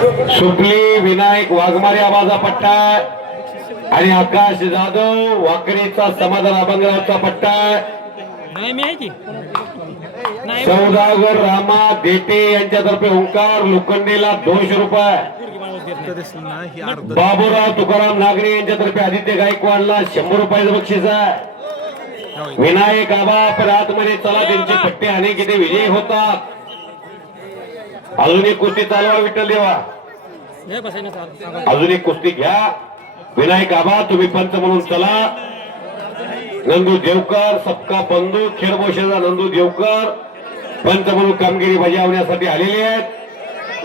सुपली विनायक वाघमारे आवाजा पट्टा आणि आकाश जाधव वाकरीचा समाधान अभंगरावचा पट्टा. सौदागर रामा देते यांच्यातर्फे ओंकार लोखंडेला 200 रुपये. बाबूराव तुकाराम नागरे यांच्यातर्फे आदित्य गायकवाडला 100 रुपयाचं बक्षीस आहे. विनायक आबा आतमध्ये चला त्यांचे पट्टे अनेक इथे विजयी होतात. अजून एक कुस्ती चालवा विठ्ठल देवा, अजून एक कुस्ती घ्या. विनायक आबा तुम्ही पंच म्हणून चला. नंदू देवकर सबका बंधू खेळबोशेचा नंदू देवकर पंच म्हणून कामगिरी बजावण्यासाठी आलेले आहेत.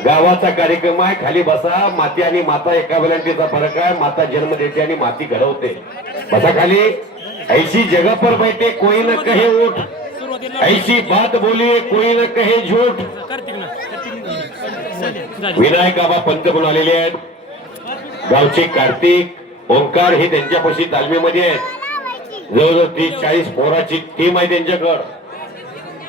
गावाचा कार्यक्रम आहे, खाली बसा. माती आणि माता एका वेलांटीचा फरक आहे. माता जन्म देते आणि माती घडवते. बसा खाली. ऐसी जगह पर बैठे कोई न कहे उठ, ऐसी बात बोलिए कोई न कहे झूठ. विनायक आबा पंच म्हणून आलेले आहेत. गावचे कार्तिक ओंकार हे त्यांच्यापाशी तालमीमध्ये आहेत. जवळजवळ 30-40 पोराची टीम आहे त्यांच्याकडं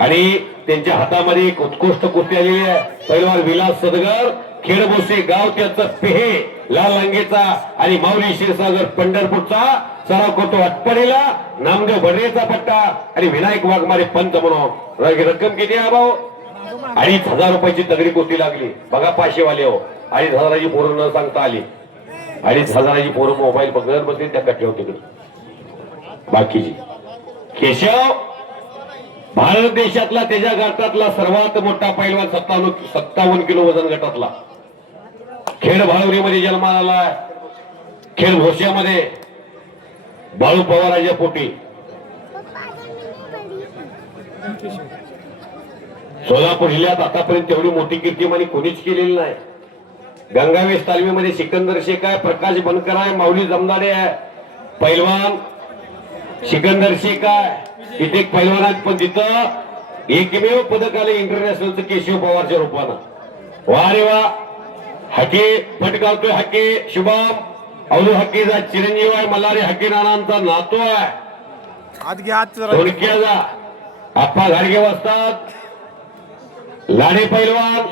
आणि त्यांच्या हातामध्ये एक उत्कृष्ट कुस्ती आलेली आहे. पहिलवान विलास सदगर खेडबोसे गाव त्याचं पेहे लाल अंगेचा आणि माऊली क्षीरसागर पंढरपूरचा सराव करतो. अटपणीला नामदेव भडरेचा पट्टा आणि विनायक वाघमारे पंच म्हणून. रक्कम किती आहे भाऊ? 2,500 रुपयाची तगडी कुस्ती लागली. बघा पाचशेवाले हो, 2,500ची पोरं न सांगता आली. 2,500ची पोरं मोबाईल बघत बसली त्या कट्ट्यावर तिकडे. बाकीची केशव भारत देशातला त्याच्या गटातला सर्वात मोठा पैलवान 57 किलो वजन गटातला. खेड भाळवरीमध्ये जन्माला आला. खेड भोश्यामध्ये बाळू पवाराच्या पोटी. सोलापूर जिल्ह्यात आतापर्यंत तेवढी मोठी कीर्तिमानी कोणीच केलेली नाही. गंगावेश तालमीमध्ये सिकंदर शेख आहे, प्रकाश बनकर आहे, माऊली जमदाडे आहे. पैलवान सिकंदर शेख आहे. इथे एक पैलवान आहेत पण तिथं एकमेव पदक आले इंटरनॅशनलचं केशव पवारच्या रूपानं. वा रे वा. हाके फटकावतोय हाके शुभम अवलू हक्कीचा चिरंजीव आहे. मल्हारी हक्की नानांचा नातू आहे. थोडक्याचा आप्पा घाडगे वाजतात. लाडे पैलवान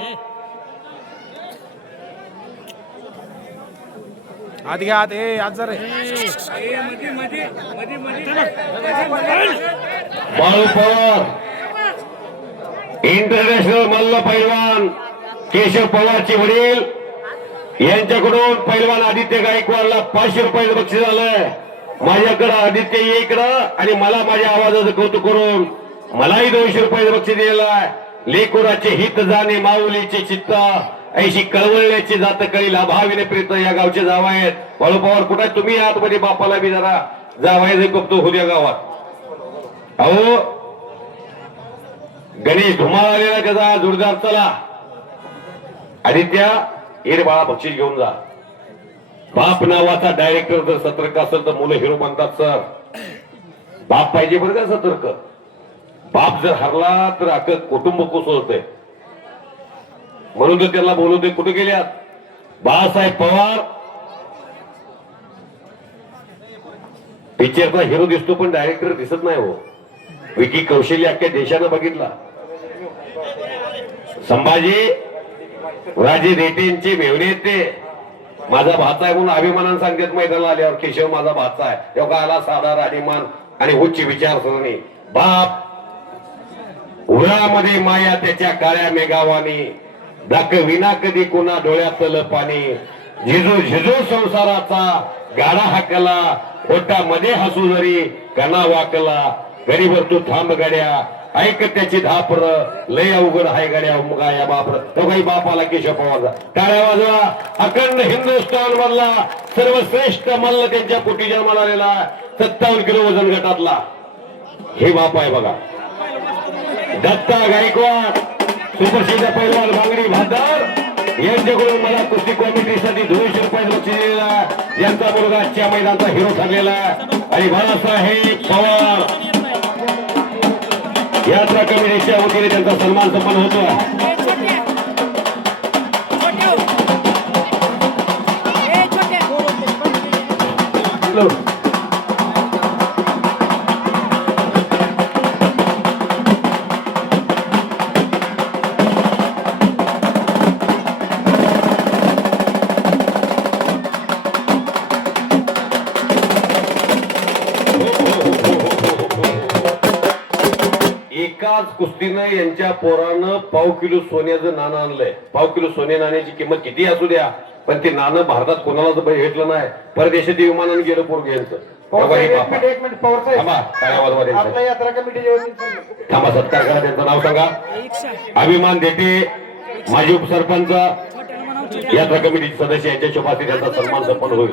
बाळू पवार इंटरनॅशनल मल्ल पैलवान केशव पवारचे वडील यांच्याकडून पैलवान आदित्य गायकवाडला 500 रुपयाचं बक्षीस झालंय. माझ्याकडं आदित्य ये इकडं आणि मला माझ्या आवाजाचं कौतुक करून मलाही 200 रुपयाचं बक्षीस दिलेलं आहे. लेकुराचे हित जाणे माऊलीचे चित्त ऐशी कळवळण्याची जात कळील अभाविने प्रीत या गावचे जाव आहेत. बाळू पवार कुठे तुम्ही आतमध्ये बापाला बी जरा जावायचे बघतो होत्या गावात. अहो गणेश धुमाळ आलेला त्याचा जोरदार चला. आदित्य हिरे बाळा बक्षीस घेऊन जा. बाप नावाचा डायरेक्टर जर सतर्क असेल तर मुलं हिरो म्हणतात. सर बाप पाहिजे बरं का सतर्क. बाप जर हरला तर अख्खं कुटुंब कोसळतंय. म्हणून तर त्याला बोलवतोय. कुठे गेल्यात बाळासाहेब पवार पिक्चरचा हिरो दिसतो पण डायरेक्टर दिसत नाही. हो विकी कौशल्य अख्ख्या देशानं बघितला. संभाजी राजे रेटेंचे मेवणे ते माझा भाचा आहे म्हणून अभिमानानं सांगतात मैदानाला आल्यावर. केशव माझा भाचा आहे. तेव्हा आला साधा राहणीमान आणि उच्च विचारसरणी. बाप उरामध्ये माया त्याच्या काळ्या मेघावानी दाखविना कधी कोणा डोळ्यातलं पाणी. झिजू झिजू संसाराचा गाडा हाकला ओटामध्ये हसू जरी कणा वाकला. गरीबर तू थांब गाड्या ऐक त्याची धापर लय अवघड हाय गाड्या मुगा या बापर. तो काही बापाला केशव पवारचा टाळ्या वाजवा. अखंड हिंदुस्थान मधला सर्वश्रेष्ठ मल्ल त्यांच्या पोटी जन्माला आलेला 57 किलो वजन गटातला हे बाप आहे बघा. दत्ता गायकवाड सुप्रसिद्ध पैलवान बांगडी भादर यांच्याकडून मला कुस्ती कमिटीसाठी 200 रुपये बक्षीस दिलेला. यांचा मुलगा आजच्या मैदानाचा हिरो ठरलेला आणि बाळासाहेब पवार यात्रा कमिटीच्या वतीने त्यांचा सन्मान संपन्न होतो. एकाच कुस्तीनं यांच्या पोरानं पाव किलो सोन्याचं नाणं आणलंय. पाव किलो सोने नाण्याची किंमत किती असू द्या, पण ते नाणं भारतात कोणालाच भेटलं नाही. परदेशातील विमानाने गेलं पोरग यांचं. थांबा, सत्कार करा. त्यांचं नाव सांगा. अभिमान देते माजी उपसरपंच, यात्रा कमिटीचे सदस्य, यांच्या शोभासी त्यांचा सन्मान संपन्न होईल.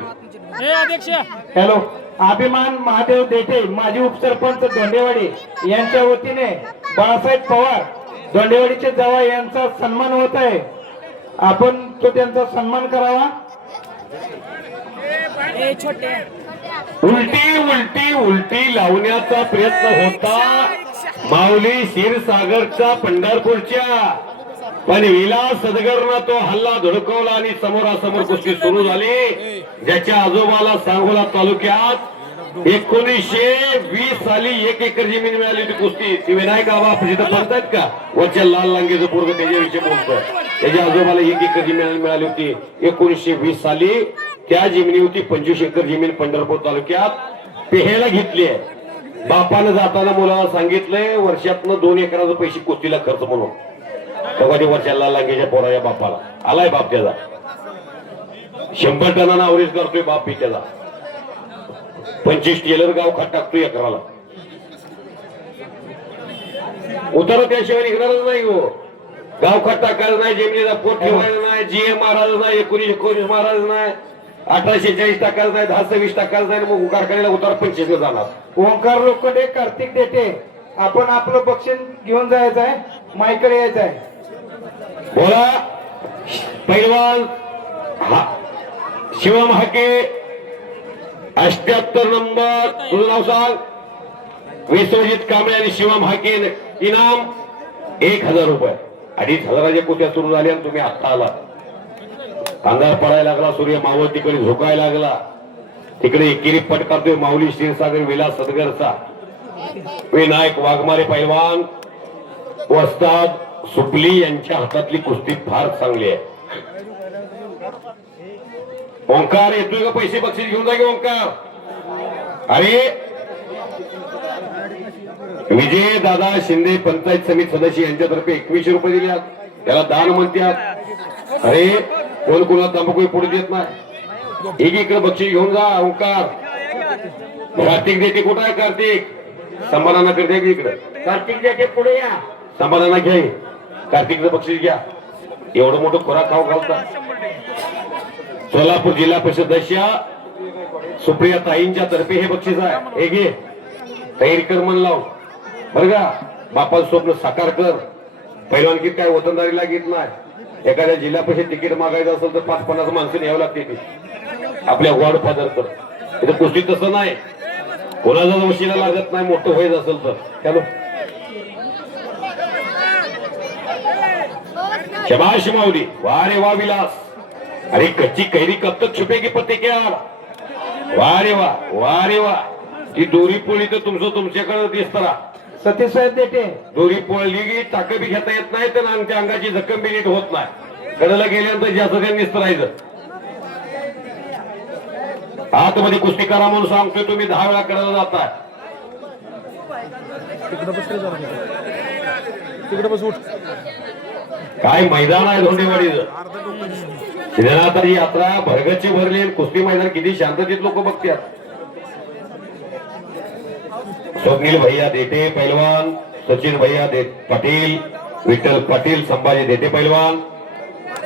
हॅलो, अभिमान महादेव देठे माजी उपसरपंच दोंडेवाडी यांच्या वतीने बाळासाहेब पवार दोंडेवाडीचे जवळ यांचा सन्मान होत आहे. आपण तो त्यांचा सन्मान करावा. उलटी उलटी उलटी लावण्याचा प्रयत्न होता माऊली क्षीरसागरचा पंढरपूरच्या, पण विलास सदगरनं तो हल्ला धुडकवला आणि समोरासमोर कुस्ती सुरू झाली. ज्याच्या आजोबाला सांगोला तालुक्यात 1920 साली 1 एकर जमीन मिळाली होती कुस्ती. ती विनायक आबा जिथं म्हणतात का, वरच्या लाल लांगेचं पोरग त्याच्याविषयी बोलतोय. त्याच्या आजोबाला 1 एकर जमीन मिळाली होती 1920 साली. त्या जमिनीवरती 25 एकर जमीन पंढरपूर तालुक्यात पेहेला घेतली आहे. बापानं जाताना मुलाला सांगितलंय वर्षातनं 2 एकराचे पैसे कुस्तीला खर्च म्हणून. तेव्हा ते वर्षाला लागेच्या पोराच्या बापाला आलाय बाप त्याचा 100 टनांना अवरेज करतोय बाप ही त्याचा. 25 टेलर गाव खात टाकतोय एकराला. उतारा त्याशिवाय निघणारच नाही हो. गाव खात टाकायचं नाही, जमिनीला पोट ठेवायचं नाही, जीए मारायचं नाही, 1919 मारायचं नाही, 1840 टाकायचं नाही, 1026 टाकायचं नाही. मग कारखान्याला उतारा 25 जाणार. ओंकार लोखंडे, कार्तिक देठे, आपण आपलं बक्षीस घेऊन जायचं आहे, माईकडे यायचं आहे. बोला पैलवान शिवम हाके 78 नंबर. तुझं नाव सांग. विश्वजित कांबळे आणि शिवम हाके. इनाम 1000 रुपये. 2500च्या कुत्या सुरू झाल्या आणि तुम्ही आत्ता आला. अंधार पडायला लागला, सूर्य मावळ तिकडे झोकायला लागला. तिकडे एकेरी पट करतोय माऊली क्षीरसागर विलास सदगरचा. विनायक वाघमारे पैलवान वस्ताद सुपली यांच्या हातातली कुस्ती फार चांगली आहे. ओंकार येतोय का? पैसे बक्षीस घेऊन जा की ओंकार. अरे विजय दादा शिंदे पंचायत समिती सदस्य यांच्यातर्फे 2100 रुपये दिले. त्याला दान म्हणतात. अरे कोण कोणाला तंबाखू पुढे देत नाही. एक इकडे बक्षीस घेऊन जा ओंकार. कार्तिक देते कुठं आहे? कार्तिक समाधाना करते इकडे. कार्तिक देते पुढे या. समाधाना घ्या. कार्तिकचं बक्षीस घ्या. एवढं मोठं खोराक खाऊ घालता. सोलापूर जिल्हा परिषद सदस्य सुप्रिया ताईंच्या तर्फे हे बक्षीस आहे. हे घे. तयारी कर मन लाव बरं का. बापाचं स्वप्न साकार कर. पैलवानकीत काय वतनदारीला घेत नाही. एखाद्या जिल्हा परिषद तिकीट मागायचं असेल तर 5-50 माणसं न्यावं लागते. आपल्या वाढ पदार्थ इथं कुस्ती तसं नाही. कोणाचा वशिला लागत नाही. मोठं व्हायचं असेल तर चलो. शबाश माऊली. वा रे वा विलास. अरे कच्ची कैरी कब तक छुपेगी पत्ते क्या. वा रे वा, वा रे वा. ती दोरी पोळी तर तुमच्याकडे दिसताना. सतीश साहेब देठे, दोरी पोळली की टाक बी घेता येत नाही तर आमच्या अंगाची जखम बी नीट होत नाही. कडेला गेल्यानंतर जास्त त्यांनी निस्तरायचं. आतमध्ये कुस्ती करा म्हणून सांगतोय. तुम्ही 10 वेळा करायला जाताय. काय मैदान आहे धोंडेवाडीचं. आता ही यात्रा भरगच्ची भरली. कुस्ती मैदान किती शांततेत लोक बघतात. स्वप्नील भैया देते पैलवान, सचिन भैया पाटील, विठ्ठल पाटील, संभाजी देते पैलवान.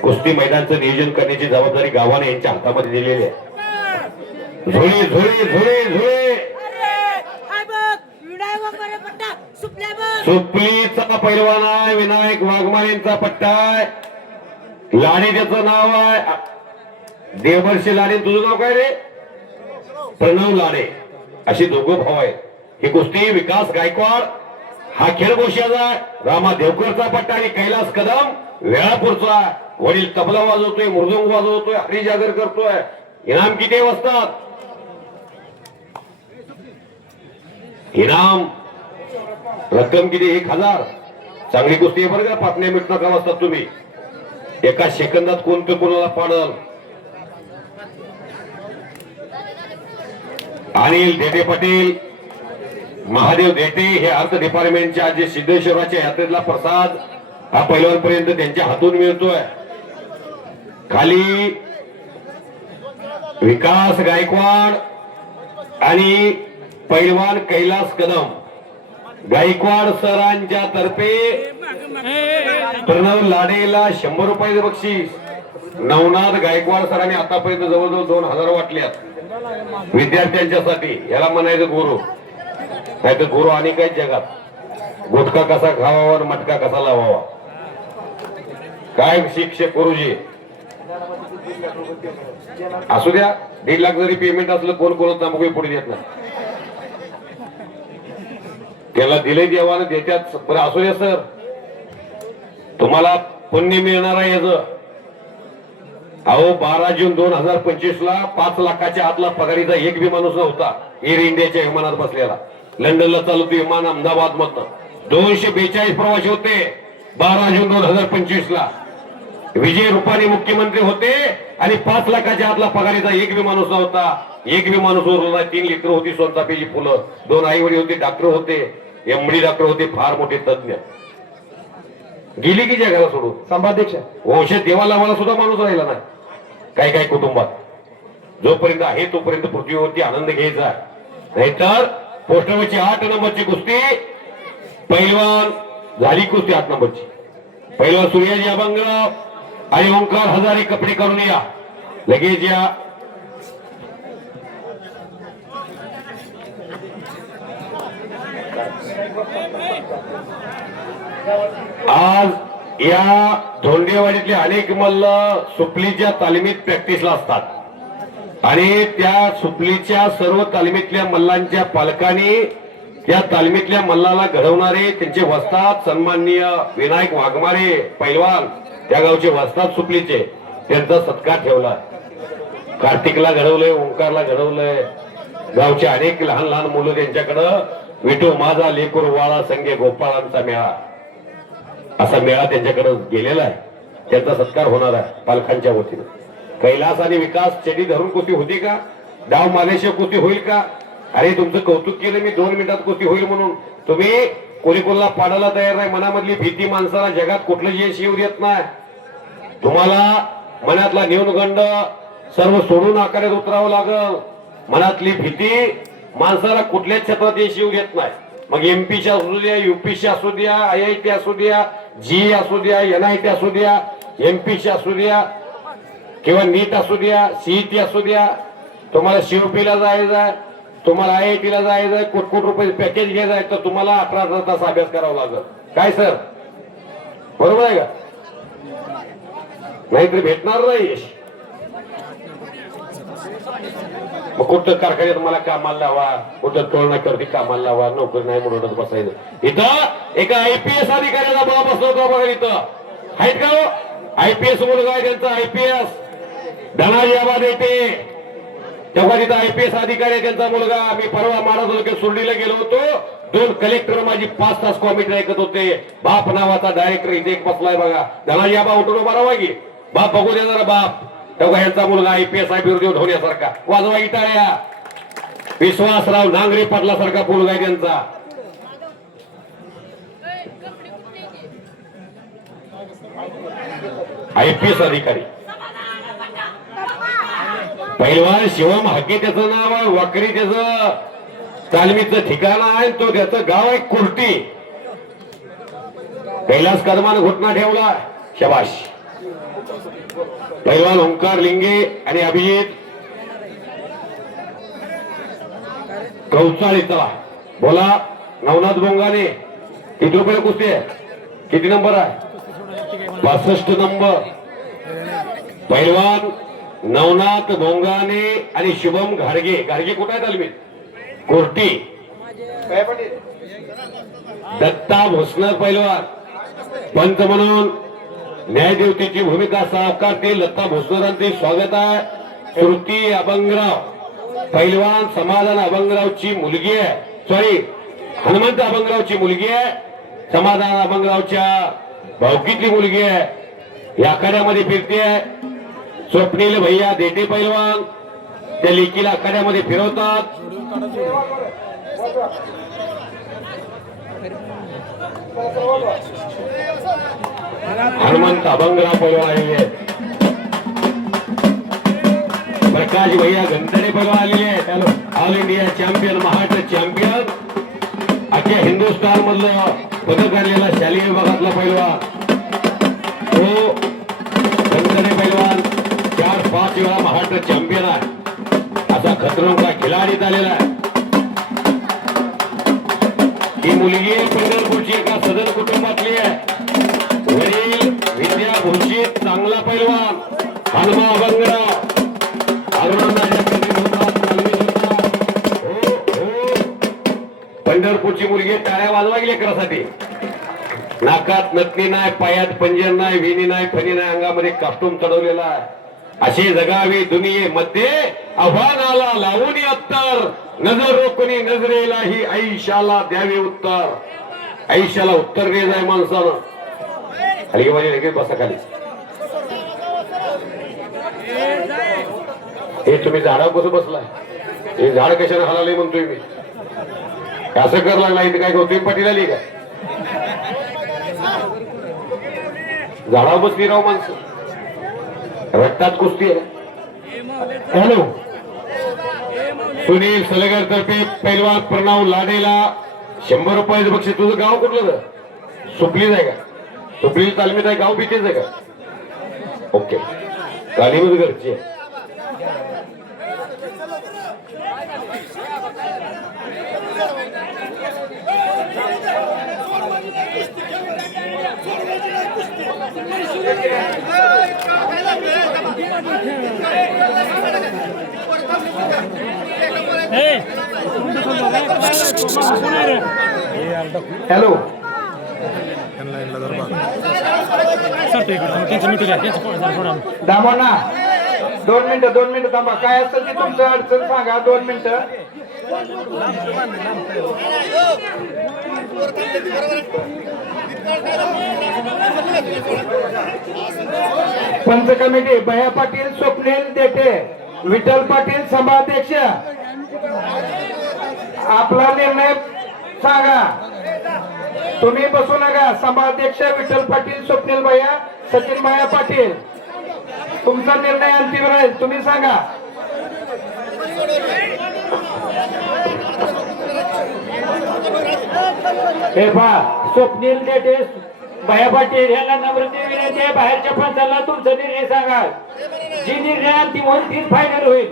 कुस्ती मैदानचं नियोजन करण्याची जबाबदारी गावाने यांच्या हातामध्ये दिलेली आहे. झोळी झोळी झोळी झोळी. सुपलीचा पैलवान आहे. विनायक वाघमारेंचा पट्टा आहे. लाडे त्याचं नाव आहे. देवर्षी लाडे. तुझं नाव काय रे? प्रणव लाडे. अशी दोघं भाऊ आहेत. ही कुस्ती विकास गायकवाड हा खेळ गोष्याचा. रामा देवकरचा पट्टा आणि कैलास कदम वेळापूरचा. वडील तबला वाजवतोय, मृदंग वाजवतोय, हरी जागर करतोय. इनाम किती वाजतात? इनाम रक्कम किती? 1000. चांगली कुस्ती आहे बरं का. पाटण्या मिट नका वाजतात तुम्ही. एका सेकंदात कोणतं कोणाला पाडल. अनिल देते पाटील महादेव देटे हे अर्थ डिपार्टमेंटच्या जे सिद्धेश्वराच्या यात्रेतला प्रसाद हा पैलवानपर्यंत त्यांच्या हातून मिळतोय. खाली विकास गायकवाड आणि पैलवान कैलास कदम गायकवाड सरांच्या तर्फे प्रणव लाडेला 100 रुपये बक्षीस. नवनाथ गायकवाड सरांनी आतापर्यंत जवळजवळ 2000 वाटल्यात विद्यार्थ्यांच्यासाठी. याला म्हणायचं गुरु, नाही तर गुरु आणि काही जगात गुटखा कसा खावावा आणि मटका कसा लावावा. काय शिक्षक गुरुजी असू द्या. 1.5 लाख जरी पेमेंट असलं कोण कोण तांबुकी पुढे देत नाही. त्याला दिले देवानं देत्यात. बरं असू द्या सर, तुम्हाला पुण्य मिळणार आहे याच. अहो 12 जून 2025 ला 5 लाखाच्या आतला पगारीचा एक बी माणूस नव्हता एअर इंडियाच्या विमानात बसलेला. लंडनला चालतो विमान अहमदाबाद मधनं 242 प्रवासी होते 12 जून 2025 ला. विजय रुपानी मुख्यमंत्री होते आणि 5 लाखाच्या आतला पगारीचा एक बी माणूस नव्हता. एक बी माणूस उरला. 3 लेकरं होती, सोनचाफ्याची फुलं, 2 आई वडील होते, डॉक्टर होते, एमडी डॉक्टर होते, फार मोठे तज्ञ. गेली की जगाला सोडून. सभाध्यक्ष वंश देवाला मला सुद्धा माणूस राहिला नाही. काही काही कुटुंबात जोपर्यंत आहे तोपर्यंत पृथ्वीवरती आनंद घ्यायचा. नाहीतर पोस्टरवरची 8 नंबरची कुस्ती पैलवान झाली. कुस्ती 8 नंबरची पैलवान सूर्याजी अभंगराव आणि ओंकार हजारे कपडे करून या लगेच या. आज या धोंडेवाडीतले अनेक मल्ल सुपलीच्या तालमीत प्रॅक्टिसला असतात आणि त्या सुपलीच्या सर्व तालमीतल्या मल्लांच्या पालकांनी त्या तालमीतल्या मल्लाला घडवणारे त्यांचे वस्ताद सन्माननीय विनायक वाघमारे पैलवान, त्या गावचे वस्ताद सुपलीचे, त्यांचा सत्कार ठेवला. कार्तिकला घडवलंय, ओंकारला घडवलंय. गावचे अनेक लहान लहान मुलं त्यांच्याकडं विठू माझा लेकूर वाळा संगे गोपाळांचा मेळा असा मेळा त्यांच्याकडे गेलेला आहे. त्याचा सत्कार होणार आहे पालकांच्या वतीनं. कैलास आणि विकास चेडी धरून कुस्ती होती का? डाव मालेशिया कुस्ती होईल का? अरे तुमचं कौतुक केलं मी 2 मिनिटात कुस्ती होईल म्हणून. तुम्ही कोणी कोणाला पाडायला तयार नाही. मनामधली भीती माणसाला जगात कुठलं यश येऊ देत नाही. तुम्हाला मनातला न्यूनगंड सर्व सोडून आकारात उतरावं लागल. मनातली भीती माणसाला कुठल्याच क्षेत्रात यश येऊ देत नाही. मग एमपीच्या असू द्या, युपीच्या असू द्या, IIT असू द्या, जी असू द्या, NIT असू द्या, एमपीच्या असू द्या किंवा नीट असू द्या, CET असू द्या. तुम्हाला COPला जायचंय, तुम्हाला IIT ला जायचंय, कोट रुपये पॅकेज घ्यायचंय तर तुम्हाला 18 तास अभ्यास करावा लागेल. काय सर बरोबर आहे का? नाहीतरी भेटणार नाही यश. मग कुठं कारखान्यात मला कामाला लावा, कुठं तोलना करते कामाला लावा, नोकरी नाही म्हणून बसायचं. इथं एका IPS अधिकाऱ्याचा बाप असतो का बघा. इथं आहेत का हो? IPS मुलगा आहे त्यांचा. IPS धनाजी आबा देते तेव्हा तिथं IPS अधिकारी आहे त्यांचा मुलगा. मी परवा महाराज सुरडीला गेलो होतो. 2 कलेक्टर माझी 5 तास कॉमेंट ऐकत होते. बाप नावाचा डायरेक्टर इथे एक बसलाय बघा. धनाजी आबा उठून उभा राहा की बाप बघू द्या जरा बाप. तेव्हा यांचा मुलगा IPS विरोधी होण्यासारखा वाजवा टाळ्या. विश्वासराव नांगरे पाटलासारखा मुलगा आहे त्यांचा. IPS अधिकारी पैलवान शिवम हाके त्याचं नाव आहे. वाकरी त्याचं तालमीचं ठिकाण आहे. तो त्याचं गाव आहे कुर्टी. कैलास कदमानं घोटना ठेवला. शबाश. पैलवान ओंकार लिंगे आणि अभिजित कौसाळी. चला बोला. नवनाथ बोंगाने किती रुपये कुस्ती आहे? किती नंबर आहे? 65 नंबर. पैलवान नवनाथ बोंगाने आणि शुभम घाडगे. घाडगे कुठे आहे तालमीत? कोर्टी. दत्ता भोसनर पैलवान पंच म्हणून न्यायदेवतेची भूमिका साकारते लता भोसनरांचे स्वागत आहे. श्रुती अभंगराव पैलवान समाधान अभंगरावची मुलगी आहे. सॉरी हनुमंत अभंगरावची मुलगी आहे. समाधान अभंगरावच्या भाऊकीतली मुलगी आहे. या आखाड्यामध्ये फिरते आहे. स्वप्नील भैया देटे पैलवान त्या लेकीला आखाड्यामध्ये फिरवतात. हनुमंत अभंगराव पैलवान आलेले आहेत. प्रकाश भैया गंधडे पैलवान आलेले आहेत. All India champion, Maharashtra champion, अख्ख्या हिंदुस्थान मधलं पदक आणलेला शालेय विभागातला पैलवान तो गंधडे पैलवान 4-5 वेळा महाराष्ट्र चॅम्पियन आहे. असा खतरनाक का खिलाडी झालेला आहे. ही मुलगी पंढरपूरची एका सदन कुटुंबातली आहे. वडील विद्याभूषित चांगला पैलवान हनुमा अभंगराव, पंढरपूरची मुलगी टाळ्या वाजवा गेली लेकरासाठी. नाकात नथनी नाही, पायात पंजर नाही, विणी नाही, फणी नाही, अंगामध्ये कास्टूम चढवलेला आहे. अशी जगावी दुनियेमध्ये आव्हानाला लावून अत्तर, नजर रोखणी नजरेला ही आयुष्याला द्यावे उत्तर. आयुष्याला उत्तर दे जाय माणसानं. खाली माझी लगेच बसा खाली. हे तुम्ही झाडावर कसं बसलाय? हे झाड कशाने हलाले म्हणतोय मी? असं कर लागला इथे काय गौतमी पाटील आली का? झाडावर बसली राव माणसं. रक्तात कुस्ती आहे. हॅलो, सुनील सलगर तर्फे पैलवान प्रणव लाडेला 100 रुपयाचं बक्षीस. तुझं गाव कुठलं ग? सुपलीच आहे का? सुपली तालमीत आहे, गाव बीचेच आहे का? ओके, तालीमच घरची आहे. हॅलो, दामोना 2 मिनिटं थांबा. काय असेल ते तुमचं अडचण सांगा. 2 मिनिटं. पंच कमिटी भैया पाटील, स्वप्नील देठे, विठ्ठल पाटील सभाध्यक्ष, आपला निर्णय सांगा. तुम्ही बसू नका. सभाध्यक्ष विठ्ठल पाटील, स्वप्नील भैया, सचिन भैया पाटील, तुमचा निर्णय अंतिम राहील. तुम्ही सांगा. हे पहा, स्वप्नील देठे, भैया पाटील यांना नम्रते विनंती आहे, बाहेरच्या पंचाला तुमचा निर्णय सांगा. जी निर्णय अंतिम होईल तीच फायनल होईल.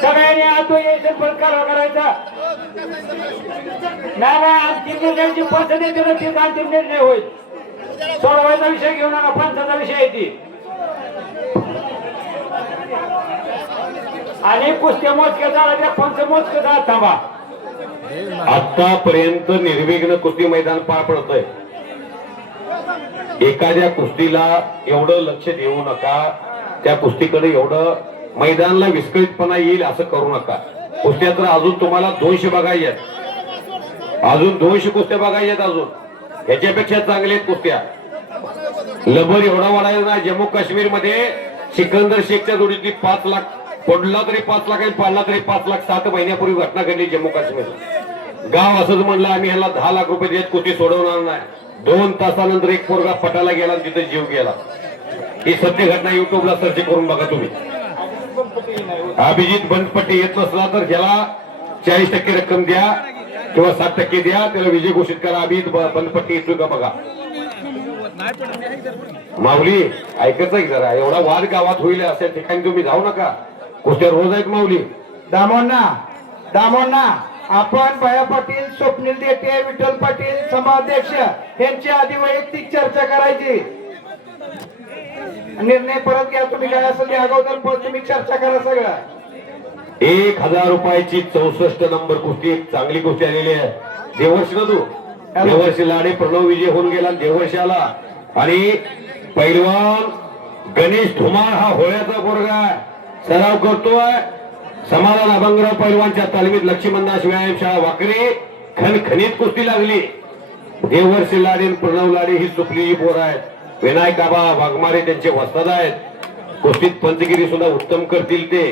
सगळ्यांनी आतो यायचं पण करायचा नाही. अंतिम निर्णय जी पंच देते ना तीच अंतिम निर्णय होईल. सोडवायचा विषय घेऊ नका, पंचाचा विषय आहे ती. आणि कुस्त्या मोजक्या झाला त्या पंच मोजक्या झाला. थांबा. आतापर्यंत निर्विघ्न कुस्ती मैदान पार पडतंय. एखाद्या कुस्तीला एवढं लक्ष देऊ नका, त्या कुस्तीकडे एवढं मैदानाला विस्कळीतपणा येईल असं करू नका. कुस्त्या तर अजून तुम्हाला 200 बघायच्या आहेत. अजून 200 कुस्त्या बघायच्या आहेत. अजून ह्याच्यापेक्षा चांगल्या आहेत कुस्त्या. लबर एवढा वाढायला नाही. जम्मू काश्मीर मध्ये सिकंदर शेखच्या जोडीतली 5 लाख पडला तरी 5 लाख आणि पाडला तरी 5 लाख. 7 महिन्यापूर्वी घटना घडली जम्मू काश्मीर. गाव असंच म्हणलं आम्ही ह्याला 10 लाख रुपये देत कुस्ती सोडवणार नाही. 2 तासानंतर एक पोरगा पटाला गेला आणि तिथे जीव गेला. ही सत्य घटना युट्यूबला सर्च करून बघा तुम्ही. अभिजित बंदपट्टी येत नसला तर ज्याला 40% रक्कम द्या किंवा 7% द्या, त्याला विजय घोषित करा. अभिजित बंदपट्टी येतोय का बघा. माऊली ऐकायचं की जरा, एवढा वाद गावात होईल अशा ठिकाणी तुम्ही जाऊ नका. कुस्त्या रोज आहेत माऊली. दामोंना आपण भैया पाटील, स्वप्नील देठे, विठ्ठल पाटील सभाध्यक्ष यांची आधी वैयक्तिक चर्चा करायची. निर्णय परत घ्या. तुम्ही काय असेल ते अगोदर तुम्ही चर्चा करा. सगळं 1000 रुपयाची 64 नंबर कुस्ती, एक चांगली कुस्ती आलेली आहे. देवर्षी ना तू देवर्षी लाडे प्रणव विजय होऊन गेला. देवर्षी आला आणि पैलवान गणेश धुमाळ हा होळ्याचा पोरगा सराव करतोय. समाधान अभंगराव पैलवानच्या तालमीत लक्ष्मीमंदास व्यायामशाळा वाकरे खणखणीत कुस्ती लागली. देवर्षी लाडे प्रणव लाडे ही सुपली पोर आहेत. विनायक आबा वाघमारे त्यांचे वस्ताद आहेत. कुस्तीत पंचगिरी सुद्धा उत्तम करतील ते.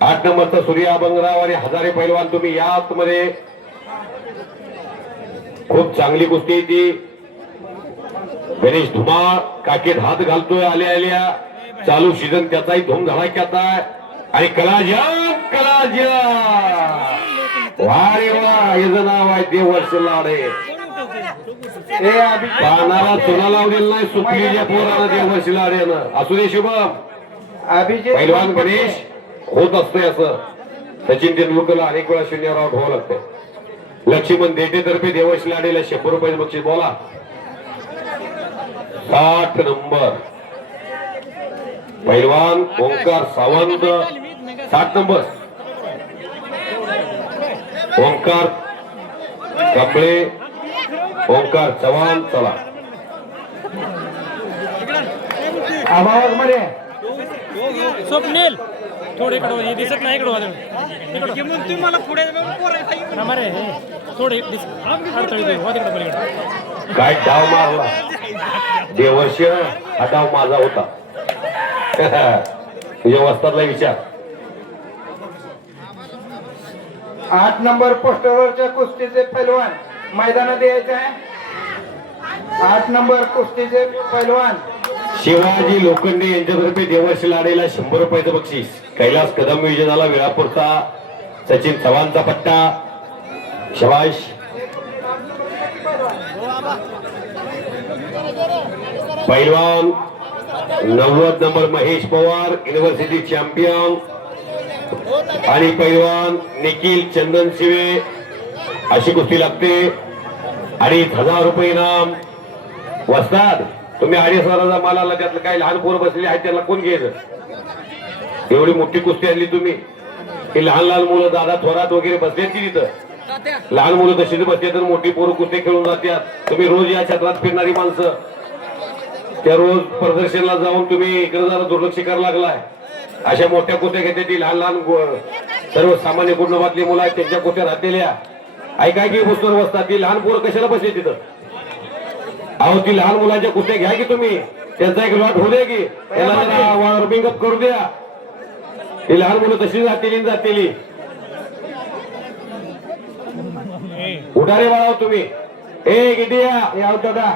8 नंबरचा सूर्य अभंगराव आणि हजारे पैलवान तुम्ही या आतमध्ये खूप चांगली कुस्ती आहे ती. गणेश धुमाळ काकेत हात घालतोय आल्या आल्या. चालू सीझन त्याचाही धूम धडाक्यात आहे. आणि कलाजा वा रे वा, याचं नाव आहे देवर्ष लाडे. पानाला चुना लावलेला नाही सुटलेल्या पोराला देवर्ष लाडेनं. असू दे शुभम. पैलवान गणेश होत असते असं. सचिन तेंडुलकरला अनेक वेळा 0 आउट व्हावं लागतं. लक्ष्मण देठेतर्फे देवर्ष लाडेला 100 रुपये बक्षीस. बोला 60 नंबर पैलवान ओंकार सावंत. 60 नंबर ओंकार कांबळे, ओंकार चव्हाण. चला आवाज मध्ये स्वप्नील थोडे कडवा हे दिसत नाही कडवा तुम्ही मला पुढे थोडे काय डाव मारला देवर्ष. हा डाव माझा होता. तुझ्या वस्तातला विचार. 8 नंबर पोस्टरवरच्या कुस्तीचे पैलवान मैदानात यायचे आहे. 8 नंबर कुस्तीचे पैलवान शिवाजी लोखंडे यांच्यातर्फे देवर्ष लाडेला 100 रुपयाचं बक्षीस. कैलास कदम विजय झाला वेळापूरचा. सचिन चव्हाणचा पट्टा. शबाश. पैलवान 90 number Mahesh Pawar university champion. आणि पैलवान निखिल चंदन शिवे. अशी कुस्ती लागते. 2,500 रुपये इनाम. वस्ताद तुम्ही 2,500 माल आला. त्यातलं काही लहान पोरं बसलेली आहेत त्याला कोण घ्यायचं. एवढी मोठी कुस्ती आणली तुम्ही. ही लहान लहान मुलं दादा थोरात वगैरे बसले की तिथं. लहान मुलं तशीच बसले तर मोठी पोरं कुस्ती खेळून जातात. तुम्ही रोज या क्षेत्रात फिरणारी माणसं त्या रोज प्रदर्शनला जाऊन तुम्ही इकडे जरा दुर्लक्ष करायला लागलाय. अशा मोठ्या कुस्त्या घेते ती लहान लहान सर्वसामान्य कुटुंबातली मुलं आहेत त्यांच्या कुस्त्या राहतेल्या. ऐकाय की पुस्तक बसतात. ती लहान पोरं कशाला बसले तिथं. अहो ती लहान मुलांच्या कुस्त्या घ्या की तुम्ही. त्यांचा एक लॉट होऊ द्या की. त्याला वॉर्मिंग अप करू द्या. ती लहान मुलं तशी जातील. उठा रे बाळा तुम्ही. ए किती याव दादा.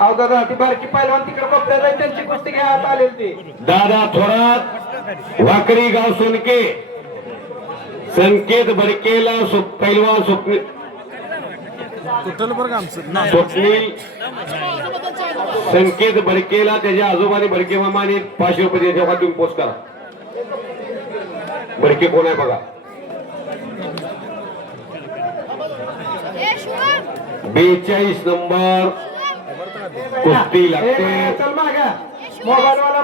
अहो दादा ती बारकी पैलवान तिकडे बघताय त्यांची कुस्ती घ्या आलेली ती. दादा थोरात वाकरी गाव सोनके. संकेत बरकेला पैलवान स्वप्नील संकेत बरकेला त्याच्या आजोबाने बरके मामाने 500 रुपये तेव्हा तुम्ही पोस्ट करा. बरके कोण आहे बघा. 42 नंबर कुस्ती लागते.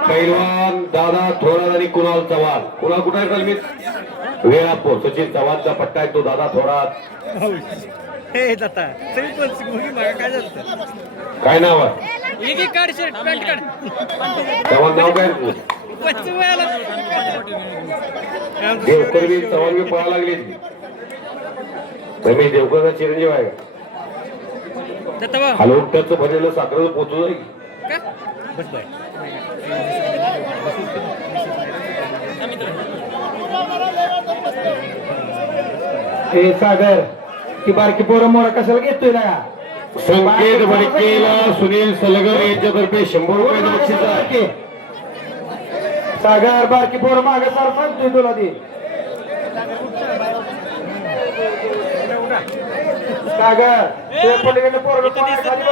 पैलवान दादा थोरात आणि कुणाल चव्हाण. कुणाल कुठे आहे कलमीत वेळापूर. सचिन चव्हाणचा पट्टा आहे तो दादा थोरात. काय नाव आहे चव्हाण. नाव काय देवकर बी चव्हाण बी पळा लागली. रमेश देवकरचा चिरंजीव आहे का. हलवट्याचं भरलेलं साखरेचं पोचू जाईल. हे सागर ती बारकी पोरं मोरा कशाला घेतोय ना. संकेत बडकेला सुनील सलगर यांच्यातर्फे 100 रुपये बक्षीस आहे. सागर बारकी पोरं मागे सर सांगतोय तुला ती. सागर ते पलीकडे पोरं खाली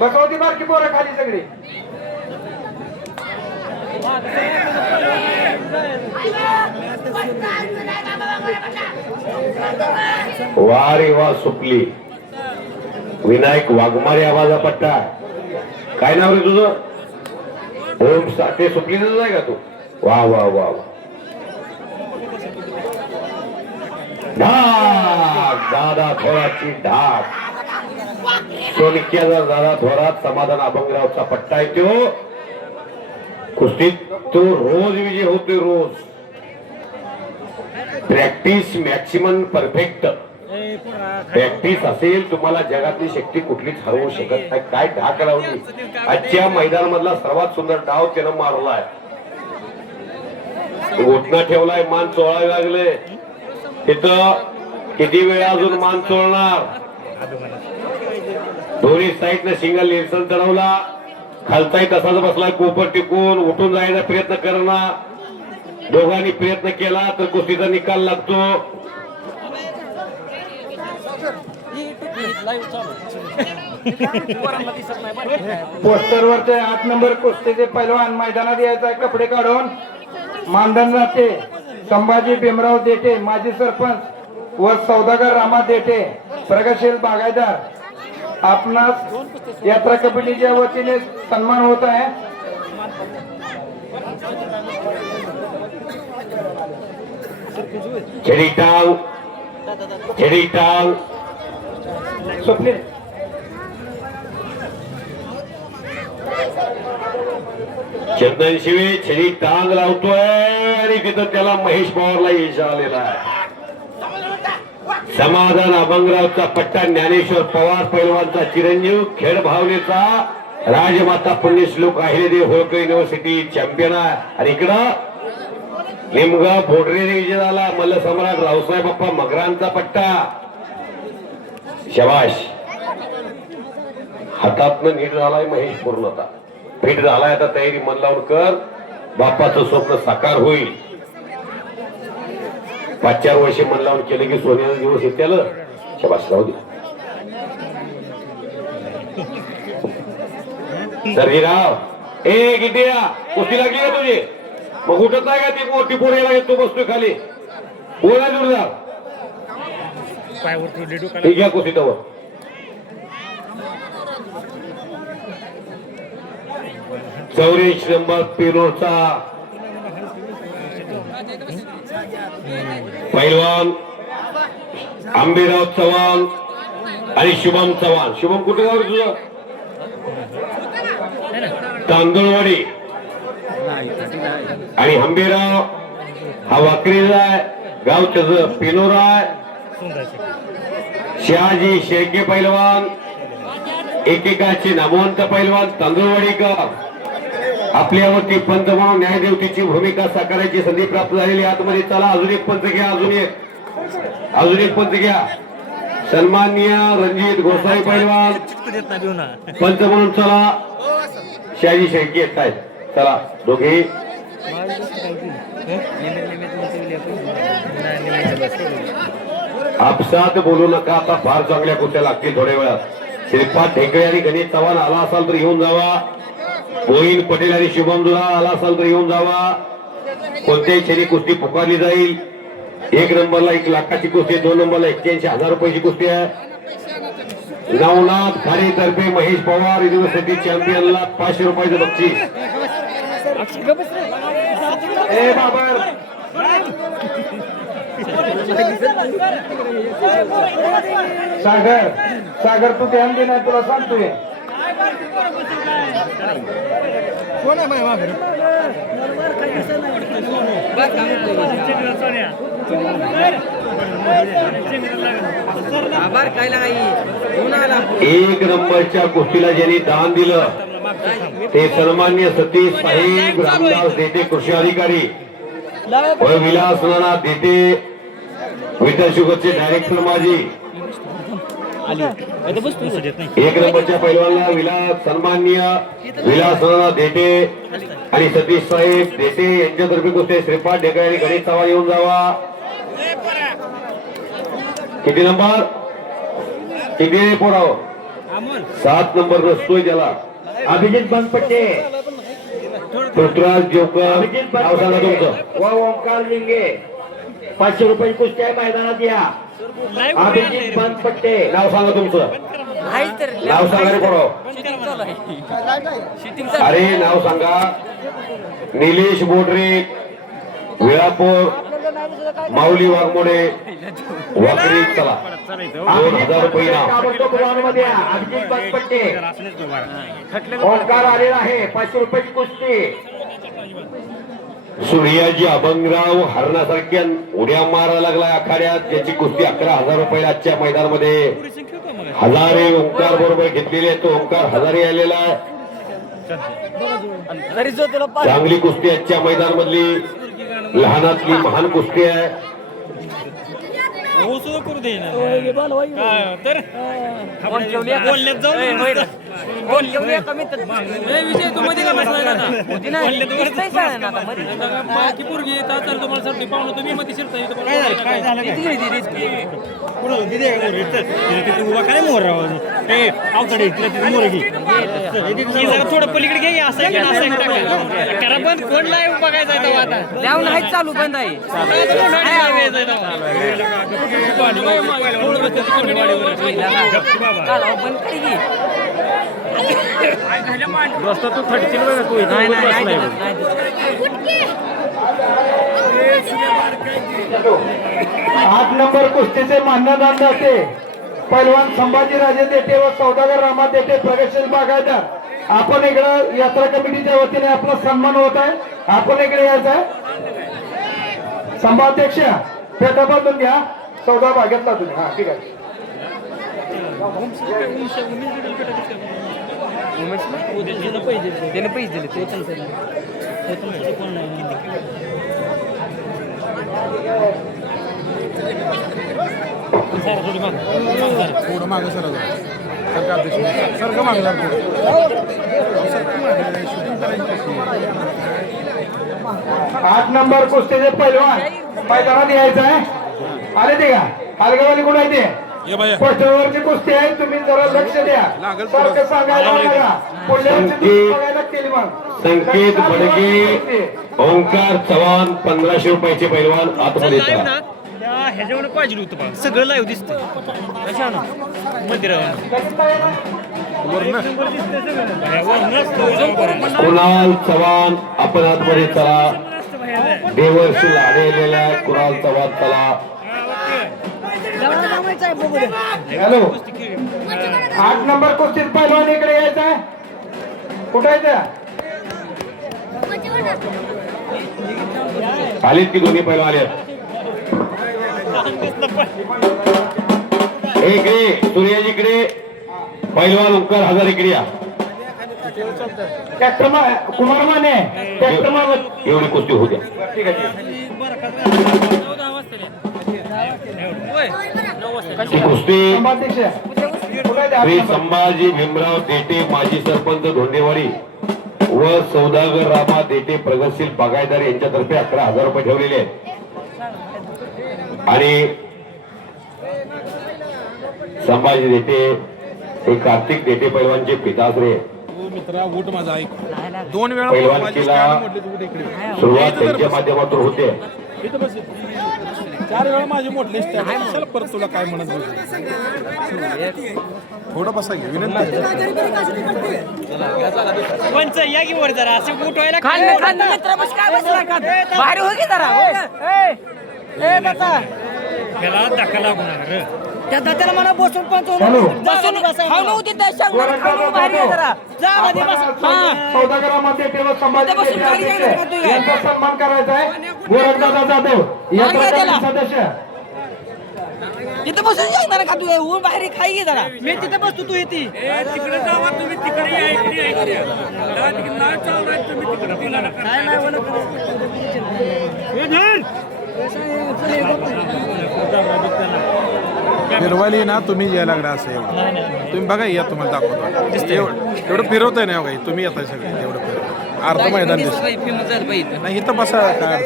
बसव ती बारकी पोरं खाली सगळी. वा रे वा सुपली. विनायक वाघमारे आवाजा पट्टा. काय नाव रे तुझं. ओम साठे सुपलीच आहे का तू. वा वा वा वा. ढाक दादा थोरातची ढाक. सोनक्याचा दादा थोरात समाधान अभंगरावचा पट्टा आहे तो. कुस्तीत तो रोज विजय होतोय रोज. Practice maximum perfect. प्रॅक्टिस असेल तुम्हाला जगातली शक्ती कुठलीच हरवू शकत नाही. काय ढाक लावली. आजच्या मैदानामधला सर्वात सुंदर डाव त्यानं मारलाय. घोटणा ठेवलाय. मान चोळावे लागले. तिथं किती वेळ अजून मान चोळणार. दोन्ही साईडनं सिंगल निरसन चढवला, खालचाही तसाच बसलाय, कोपर टिकून उठून जायचा प्रयत्न करणं. दोघांनी प्रयत्न केला तर कुस्तीचा निकाल लागतो. पोस्टरवरचे 8 नंबर कुस्तीचे पैलवान मैदानात यायचा कपडे काढून मानधन जाते. संभाजी भीमराव देठे माजी सरपंच व सौदागर रामा देठे प्रगतशील बागायतदार, आपणास यात्रा कमिटीच्या वतीने सन्मान होत आहे. छडी टांग, छडी टांग. स्वप्नील चंदन शिवे छडी टांग लावतोय आणि तिथं त्याला महेश पवारला यश आलेला आहे. समाधान अभंगरावचा पट्टा, ज्ञानेश्वर पवार पैलवानचा चिरंजीव, खेड भावनेचा राजमाता पुण्यश्लोक अहिल्यादेवी होळकर युनिव्हर्सिटी चॅम्पियन आहे. आणि इकडं निमगा बोडरे विजय झाला. मल्ल सम्राट रावसाहेब बाप्पा मगरांचा पट्टा. शबाश, हातातनं नीट झालाय महेश, पूर्णता फिट झालाय. आता तयारी मन लावून कर, बाप्पाचं स्वप्न साकार होईल. 5-4 वर्षे मन लावून केलं की सोन्याचा दिवस येत्याला. शबाश, राहू दे. सर्जीराव, ए गिटिया, कुस्ती लागली का तुझी? मग उठत नाही का ती मोठी पोर यायला तू बसतोय खाली? कोण आहे जोरदार? ठीक आहे, कुस्ती तवर. चौरेश नंबर पिरोचा पैलवान आंबेराव चव्हाण आणि शुभम चव्हाण. शुभम कुठे गाव रे तुझं? तांदूळवाडी. आणि आंबेराव हा वाकरीचा आहे, गाव त्याचं पिनोरा आहे. शहाजी शेळके पैलवान, एकेकाचे नामवंत पैलवान तांदूळवाडीकर. आपल्यावरती पंच म्हणून न्यायदेवतेची भूमिका साकारायची संधी प्राप्त झालेली. आतमध्ये चला, अजून एक पंच घ्या, अजून एक पंच घ्या. सन्माननीय रणजित गोसाई पैलवान पंच म्हणून चला. शहाजी शेळके येत आहेत, चला दोघे. आपसात बोलू नका, आता फार चांगल्या कुस्त्या लागतील थोड्या वेळात. श्रीपाद ढेकळे आणि गणेश चव्हाण आला असाल तर येऊन जावा. मोहीन पटेल आणि शुभम दुरा आला असाल तर येऊन जावा. कोणत्याही क्षणी कुस्ती पुकारली जाईल. 1 नंबरला 1 लाखाची कुस्ती, 2 नंबरला 81,000 रुपयाची कुस्ती आहे. नवनाथ खारे तर्फे महेश पवार युनिव्हर्सिटी चॅम्पियनला 500 रुपयाचं बक्षीस. ए बाबर, सागर सागर तू ध्यान दे, नाही तुला सांगतोय. एक नंबरच्या कुस्तीला ज्यांनी दान दिलं ते सन्मान्य सतीश साहेब रामदास देते, कृषी अधिकारी व विलास नाना देते, विठ्ठल शुगरचे डायरेक्टर माजी. 1 नंबरच्या पैलवानला विलास सन्माननीय विलास नाना देते आणि सतीश साहेब देते यांच्यातर्फे कुस्ती. श्रीपाद ढेकळे आणि गणेश चव्हाण येऊन जावा. किती नंबर? किती पोराव? 7 नंबर बसतोय त्याला. अभिजित बनपट्टे, पृथ्वीराज जोकर, नाव सांगा तुमचं. व ओंकार लिंगे. 500 रुपये कुस्ती आहे, मैदानात या. अभिजित बनपट्टे, नाव सांगा तुमचं. नाव सांगा रे पोराव. अरे नाव सांगा. निलेश बोडरे, वेळापूर, माऊली वाघमोडे, वाकरी. चला, 2000 रुपये नाव. अभिजित बनपट्टे, ओंकार आलेला आहे. 500 रुपयाची कुस्ती. सूर्याजी अभंगराव हरणासारख्या उड्या मारायला लागलाय आखाड्यात. ज्याची कुस्ती 11,000 रुपये आजच्या मैदानामध्ये. हजारे ओंकार बरोबर घेतलेले आहेत. तो ओंकार हजारे आलेला आहे. चांगली कुस्ती आजच्या मैदानामधली, लहानातली महान कुस्ती आहे. हो सुद्धा करू दे ना काय तर बोलण्यात जाऊन विषय तू मध्ये का बसला की पूर्वी येतात तर तुम्हाला सर्दी पाहुणं तुम्ही मध्ये शिरता काय झालं काय मोर थोडं पलीकडे घे असं करा पण कोण लाईव्ह बघायचं आहे तेव्हा आता जाऊन आहे चालू बंद आहे बंद करी की तू 30 8 नंबर कुस्तीचे मान्यदान जाते पैलवान संभाजीराजे देते व सौदागर रामा देते प्रगतशील बागायतदार. आपण इकडं यात्रा कमिटीच्या वतीने आपला सन्मान होत आहे. आपण इकडे यायचं आहे. सभाध्यक्ष पेटा बांधून घ्या. सौदा भागातला तुम्ही. हा ठीक आहे. त्याने पैसे दिले ते थोडं मागं सर सारखं मागणार आठ नंबर कुस्तीचे पैलवान मैदानात यायचं आहे. आले ते का हलगावाली कोण आहे ते पोस्टरवरची कुस्ती आहे. तुम्ही जरा लक्ष द्या. सारखं सांगायला नका. पुढल्या वर्षी तुम्ही बघायला लागतील मग. संकेत बडगे ओंकार चव्हाण 1500 रुपयाचे पैलवान आतमध्ये येतात. ह्याच्यावर पाहिजे होतं बघ सगळं लाईव्ह दिसतंय कशा ना कुणाल चव्हाण आपण आतमध्ये चला. देवर्षी लाडलेल्या कुणाल चव्हाण चला. हॅलो 8 नंबर कुस्तीत पैलवान इकडे यायचं आहे. कुठं आहे त्या आलेत की दोन्ही पैलवान आले. इकडे सूर्याजीकडे पैलवान ओंकार हजार इकडे या. ट्रॅक्टर कुमार माने ट्रॅक्टर एवढी कुस्ती होऊ द्या. ठीक आहे. ती कुस्ती सभाध्यक्ष कुठं आहे ते? 8 श्री नंबर. संभाजी भीमराव देटे माजी सरपंच धोंडेवाडी व सौदागर रामा देटे प्रगतशील बागायतदार यांच्यातर्फे 11,000 रुपये ठेवलेले आहेत. आणि संभाजी देटे हे कार्तिक देटे पैलवानचे पिताश्रे मित्रा ऊट माझा ऐक 2 वेळा पैलवानकीला सुरुवात त्यांच्या माध्यमातून होते. 4 वेळा माझी मोठली कशाला परत तुला काय म्हणत थोडं बसा घे विनंती. पंच या की वर जरा असं उठवायला बाहेर हो की जरा त्याला धक्का लागणार त्या दात्याला मला बसून पण हॅलो. सौदागर रामा देटे व संभाजी देटे यांचा सन्मान करायचा आहे. गोरखदादा जाधव यात्रा कमिटी सदस्य. तिथे बसून सांगणार का तू ऊन बाहेर खाई घे जरा मी तिथे बसतो तू येते तिकडे जावा तुम्ही तिकडे या इकडे नाही चाललाय तुम्ही तिकडे तिला काय नाही फिरवायला ना तुम्ही यायला लागला असं एवढं तुम्ही बघा या तुम्हाला दाखवतो एवढं फिरवतंय ना बघा तुम्ही येताय सगळे एवढं फिरव अर्ध मैदान दिसत नाही इथं बसा काय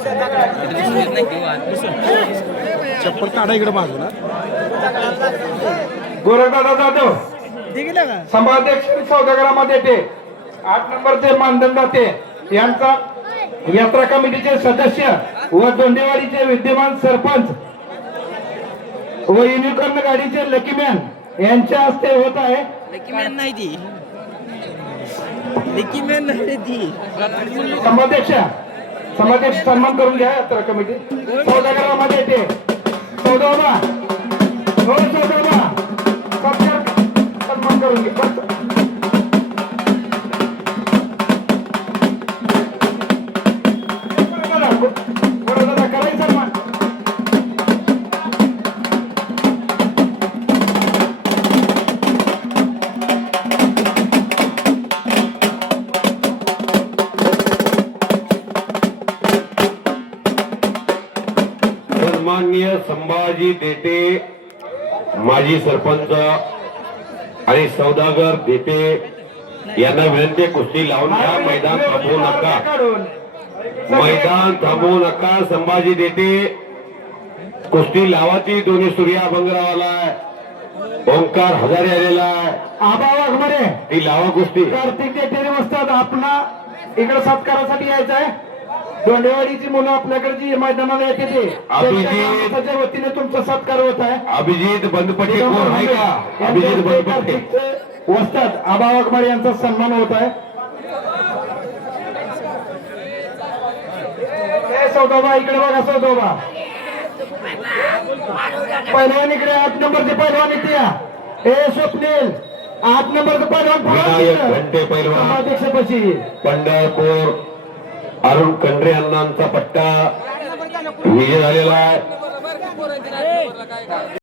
चप्पल काढा इकडे बाजूला. गोरखदादा जाधव सभाध्यक्ष सौदागर रामा देटे 8 नंबरचे मानधन दाते यांचा यात्रा कमिटीचे सदस्य व दोंडेवाडीचे विद्यमान सरपंच व युनिकॉर्न गाडीचे लकीमॅन यांच्या हस्ते होत आहे. लेकीमॅन नाही ती लेकीमॅन नाही ती समाध्यक्ष सन्मान करून घ्या. यात्रा कमिटी सौदागर रामा देटे सौदाबा हो सौदाबा सन्मान करून घ्या. गोरखदादा करायचं सन्मान. सन्माननीय संभाजी देटे माजी सरपंच आणि सौदागर देटे यांना विनंती आहे, कुस्ती लावून घ्या. मैदान थांबवू नका, मैदान थांबवू नका. संभाजी देटे कुस्ती लावाची. दोन्ही सूर्या अभंगरावाला ओंकार हजारे आलेला आहे. आबा वाघमारे ती लावा कुस्ती. कार्तिक देठे असतात. आपला इकडे सत्कारासाठी यायचं आहे. दोंडेवाडीची मुलं आपल्याकडे जी मैदानाला येते ते त्यांच्या वतीने तुमचा सत्कार होत आहे. अभिजित बंदपट्टे कोण आहे का? अभिजित बंदपट्टे वस्ताद आबा वाघमारे यांचा सन्मान होत आहे. सौदोबा इकडे बघा. सौदोबा पहिलवान इकडे 8 नंबरचे पहिलवान इथे. ए स्वप्नील 8 नंबरचं विनायक घंटे पैलवान अध्यक्षपशी पंढरपूर अरुण कंडरे अण्णांचा पट्टा विजय झालेला आहे.